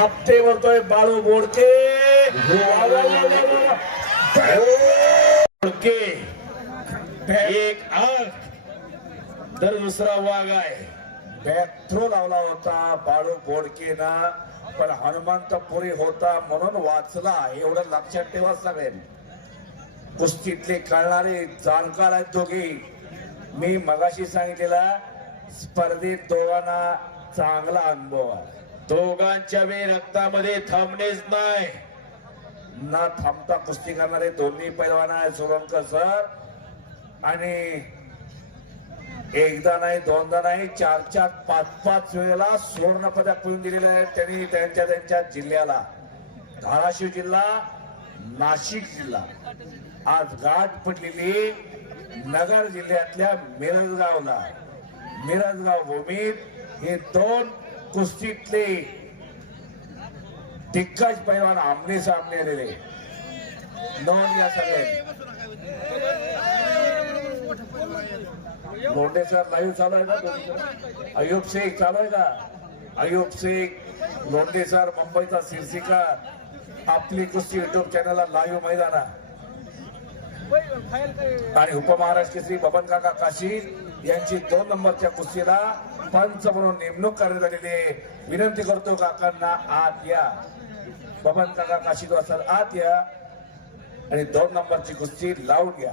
हप्ते भरतोय बाळू बोडके बोडके एक आग तर दुसरा वाघ आहे. बॅक थ्रो लावला होता बाळू बोडकेना, पण हनुमंतपुरी होता म्हणून वाचला. एवढं लक्षात ठेवा सगळ्यांनी. कुस्तीतले कळणारे जाणकार आहेत दोघे. मी मगाशी सांगितलेला स्पर्धेत दोघांना चांगला अनुभव आहे. दोघांच्या वे रक्तामध्ये थांबणेच नाही ना थांबता कुस्ती करणारे दोन्ही पैलवान आहेत सोलंकर सर. आणि एकदा नाही दोनदा नाही 4-4 5-5 वेळेला सुवर्ण पदक मिळवून दिलेले आहे त्यांनी त्यांच्या जिल्ह्याला. धाराशिव जिल्हा, नाशिक जिल्हा. आज गाठ पडलेली नगर जिल्ह्यातल्या मिरजगावला. मिरजगाव भूमीत हे दोन कुस्तीतले दिग्गज पैलवान आमने सामने आलेले. नोंद या सगळे. लोंढे सर लाईव्ह चालू आहे का? अयुब शेख चालू आहे का? अयुब शेख, लोंढे सर, मुंबईचा शीर्षिका आपली कुस्ती युट्यूब चॅनलला लाईव्ह मैदाना. आणि उपमहाराष्ट्र श्री बबन काका काशी यांची 2 नंबरच्या कुस्तीला पंच म्हणून नेमणूक करण्यात आलेली आहे. विनंती करतो काकांना आत या. बबन काका काशी सर आत या आणि 2 नंबरची कुस्ती लावून घ्या.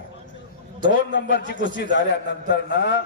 2 नंबरची कुस्ती झाल्यानंतर ना